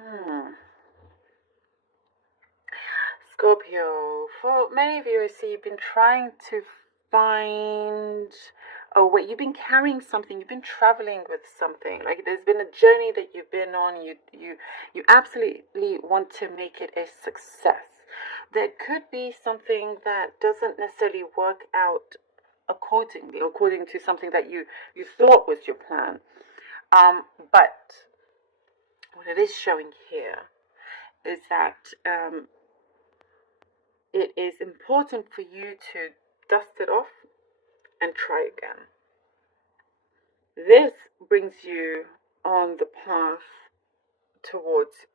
Hmm. Scorpio, for many of you, I see you've been trying to find. Oh, wait, you've been carrying something. You've been traveling with something. Like there's been a journey that you've been on. You absolutely want to make it a success. There could be something that doesn't necessarily work out according to something that you thought was your plan. But what it is showing here is that it is important for you to dust it off and try again. This brings you on the path towards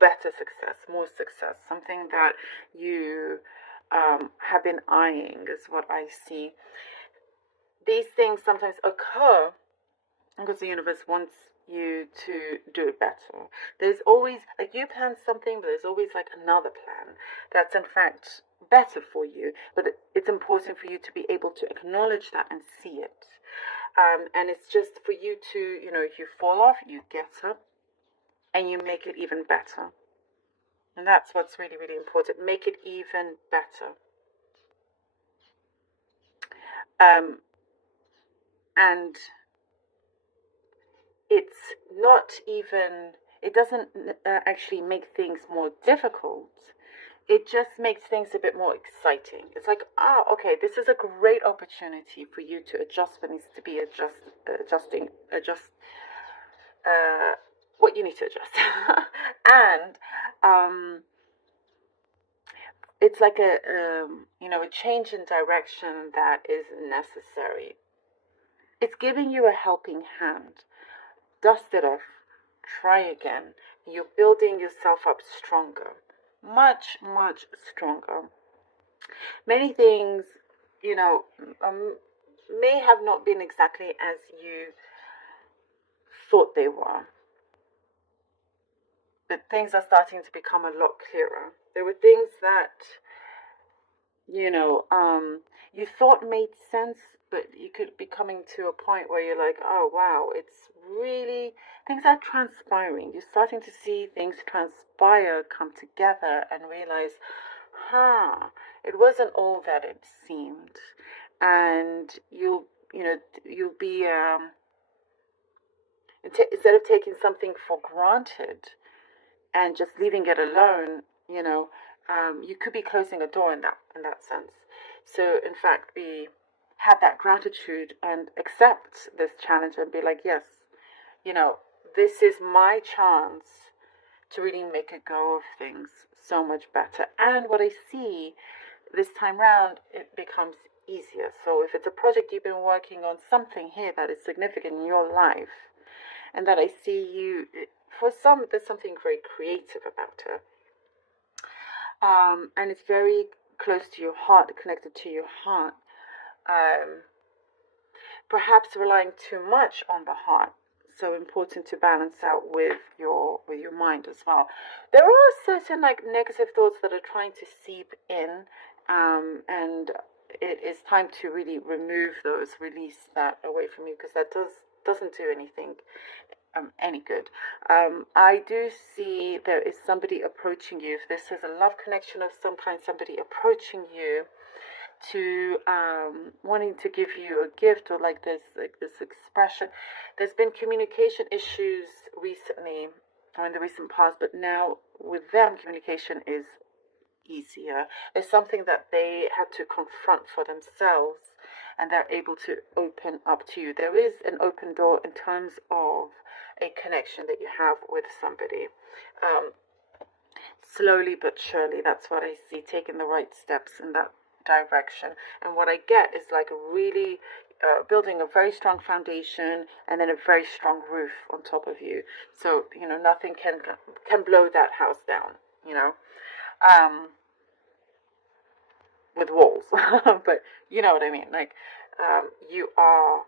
better success, more success, something that you have been eyeing, is what I see. These things sometimes occur because the universe wants you to do it better. There's always, like, you plan something, but there's always like another plan that's in fact better for you. But it's important for you to be able to acknowledge that and see it. And it's just for you to, if you fall off, you get up and you make it even better. And that's what's really, really important. Make it even better. And it's not even, it doesn't actually make things more difficult. It just makes things a bit more exciting. It's like, okay, this is a great opportunity for you to adjust what needs to be adjust what you need to adjust. And it's like a change in direction that is necessary. It's giving you a helping hand. Dust it off, try again. You're building yourself up stronger, much, much stronger. Many things, you know, may have not been exactly as you thought they were, but things are starting to become a lot clearer. There were things that, you know, you thought made sense, but you could be coming to a point where you're like, oh wow, it's really, things are transpiring. You're starting to see things transpire, come together, and realize, it wasn't all that it seemed. And you'll be, instead of taking something for granted and just leaving it alone, you could be closing a door in that sense. So in fact, be have that gratitude and accept this challenge and be like, yes, you know, this is my chance to really make a go of things so much better. And what I see this time round, it becomes easier. So if it's a project you've been working on, something here that is significant in your life, and that I see you, for some, there's something very creative about it. And it's very close to your heart, connected to your heart. Um, Perhaps relying too much on the heart. So important to balance out with your mind as well. There are certain like negative thoughts that are trying to seep in, and it is time to really remove those, release that away from you, because that doesn't do anything any good. I do see there is somebody approaching you. If this is a love connection of some kind, somebody approaching you to wanting to give you a gift, or like this expression. There's been communication issues recently, or in the recent past, but now with them communication is easier. It's something that they had to confront for themselves, and they're able to open up to you. There is an open door in terms of a connection that you have with somebody. Um, Slowly but surely, that's what I see, taking the right steps in that direction. And what I get is like really building a very strong foundation and then a very strong roof on top of you. So nothing can blow that house down. You know, um, with walls, but you know what I mean. Like you are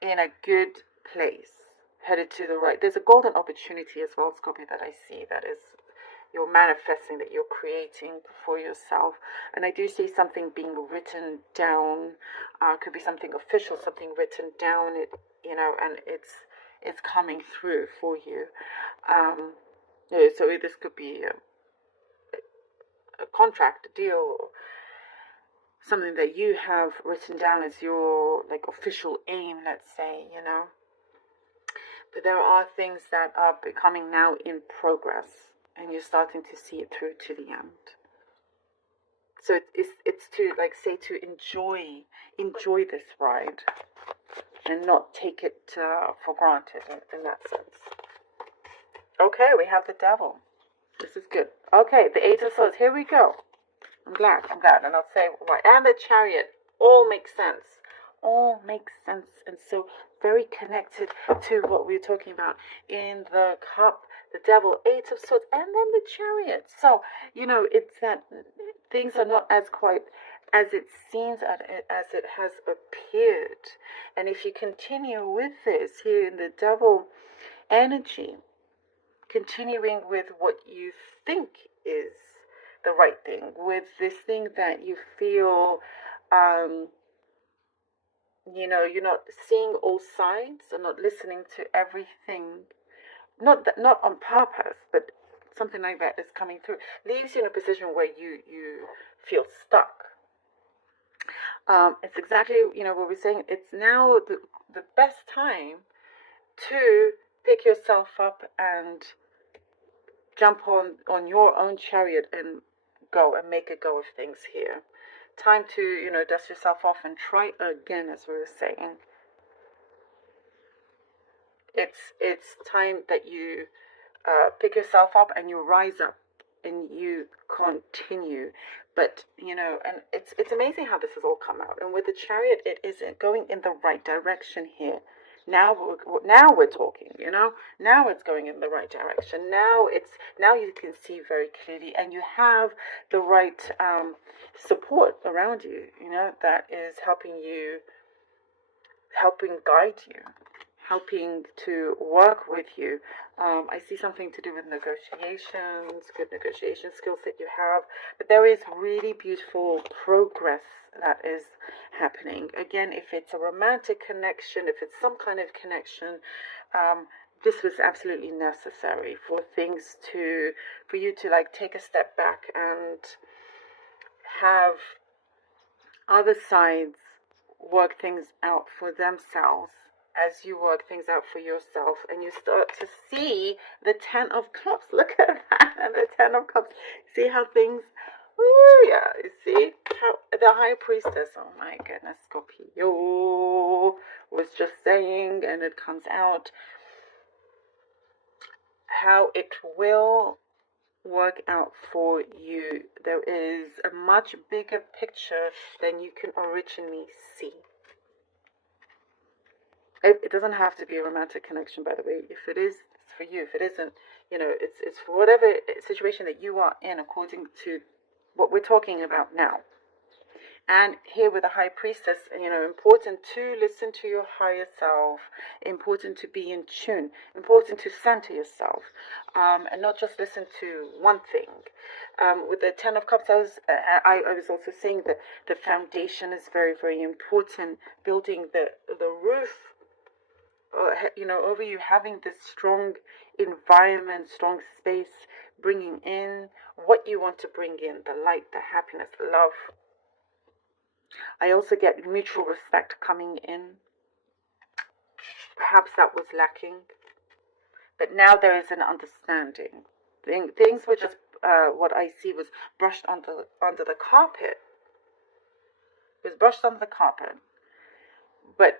in a good place, headed to the right. There's a golden opportunity as well, Scorpio, that I see, that is you're manifesting, that you're creating for yourself. And I do see something being written down. Could be something official, something written down. And is coming through for you. So this could be a contract, a deal, or something that you have written down as your like official aim, let's say, But there are things that are becoming now in progress, and you're starting to see it through to the end. So it's to like say to enjoy this ride, and not take it for granted in that sense. Okay, we have the devil. This is good. Okay, the Eight of Swords. Here we go. I'm glad, and I'll say why. And the Chariot. All makes sense. All makes sense, and so very connected to what we were talking about in the cup, the devil, Eight of Swords, and then the Chariot. So, it's that things are not as quite as it seems, as it has appeared. And if you continue with this here in the devil energy, continuing with what you think is the right thing, with this thing that you feel, you're not seeing all sides and not listening to everything, not on purpose, but something like that is coming through, leaves you in a position where you feel stuck. It's exactly, what we're saying. It's now the best time to pick yourself up and jump on your own chariot and go and make a go of things here. Time to, dust yourself off and try again, as we were saying. It's time that you pick yourself up and you rise up and you continue. But, and it's amazing how this has all come out. And with the Chariot, it is going in the right direction here. Now we're talking, Now it's going in the right direction. Now you can see very clearly, and you have the right support around you, that is helping guide you, helping to work with you. I see something to do with negotiations, good negotiation skills that you have, but there is really beautiful progress that is happening. Again, if it's a romantic connection, if it's some kind of connection, this was absolutely necessary for you to like take a step back and have other sides work things out for themselves as you work things out for yourself, and you start to see the Ten of Cups. Look at that, and the Ten of Cups. See how things, you see how the High Priestess, oh my goodness, Scorpio, was just saying, and it comes out, how it will work out for you. There is a much bigger picture than you can originally see. It doesn't have to be a romantic connection, by the way. If it is, it's for you. If it isn't, it's for whatever situation that you are in, according to what we're talking about now. And here with the High Priestess, important to listen to your higher self, important to be in tune, important to center yourself, and not just listen to one thing. With the Ten of Cups, I was also saying that the foundation is very, very important. Building the roof, over you, having this strong environment, strong space, bringing in what you want to bring in, the light, the happiness, the love. I also get mutual respect coming in. Perhaps that was lacking, but now there is an understanding. Things were just, what I see was brushed under the carpet. It was brushed under the carpet, but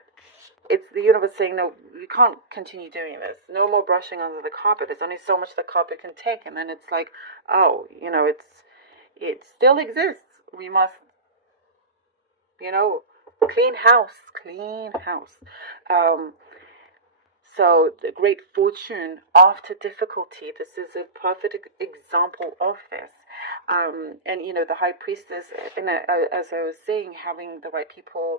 it's the universe saying, no, we can't continue doing this. No more brushing under the carpet. There's only so much the carpet can take. And then it's like, oh, it still exists. We must, clean house. So the great fortune after difficulty. This is a perfect example of this. And the High Priestess, as I was saying, having the right people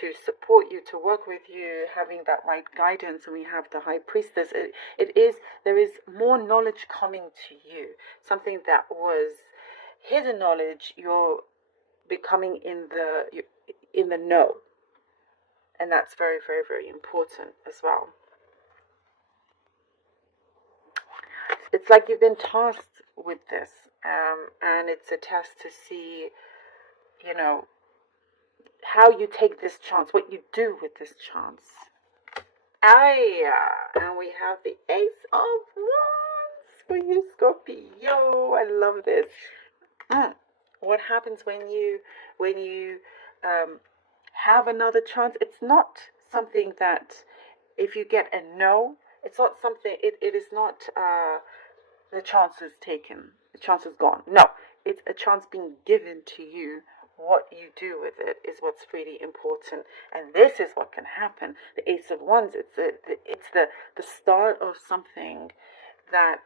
to support you, to work with you, having that right guidance, and we have the High Priestess. There is more knowledge coming to you. Something that was hidden knowledge, you're becoming in the know, and that's very, very, very important as well. it's like you've been tasked with this, and it's a test to see, you know, how you take this chance, what you do with this chance. And we have the Ace of Wands for you, Scorpio. I love this. What happens when you have another chance? It's not something that if you get a no, it's not something. It is not the chance is taken. The chance is gone. No, it's a chance being given to you. What you do with it is what's really important, and this is what can happen. The Ace of Wands. It's the start of something that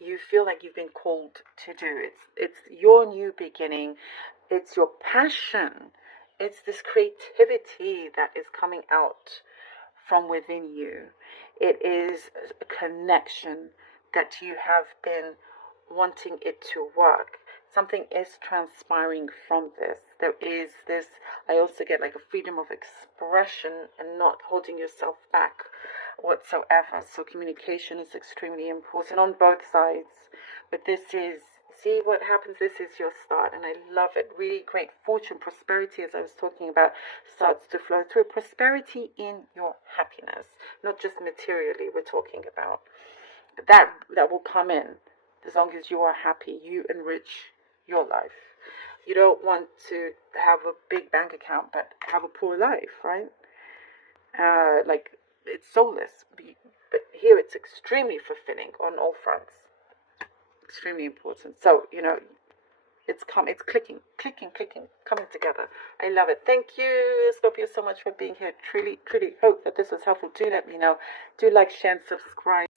you feel like you've been called to do. It's your new beginning. It's your passion. It's this creativity that is coming out from within you. It is a connection that you have been wanting it to work. Something is transpiring from this. There is this, I also get like a freedom of expression and not holding yourself back whatsoever. So communication is extremely important on both sides. But this is, see what happens, this is your start, and I love it. Really great fortune, prosperity, as I was talking about, starts to flow through. Prosperity in your happiness, not just materially we're talking about. But that will come in as long as you are happy. You enrich your life. You don't want to have a big bank account but have a poor life, right? Like, it's soulless. But here it's extremely fulfilling on all fronts. Extremely important. So, it's clicking, coming together. I love it. Thank you, Scorpio, so much for being here. Truly, truly hope that this was helpful. Do let me know. Do like, share, and subscribe.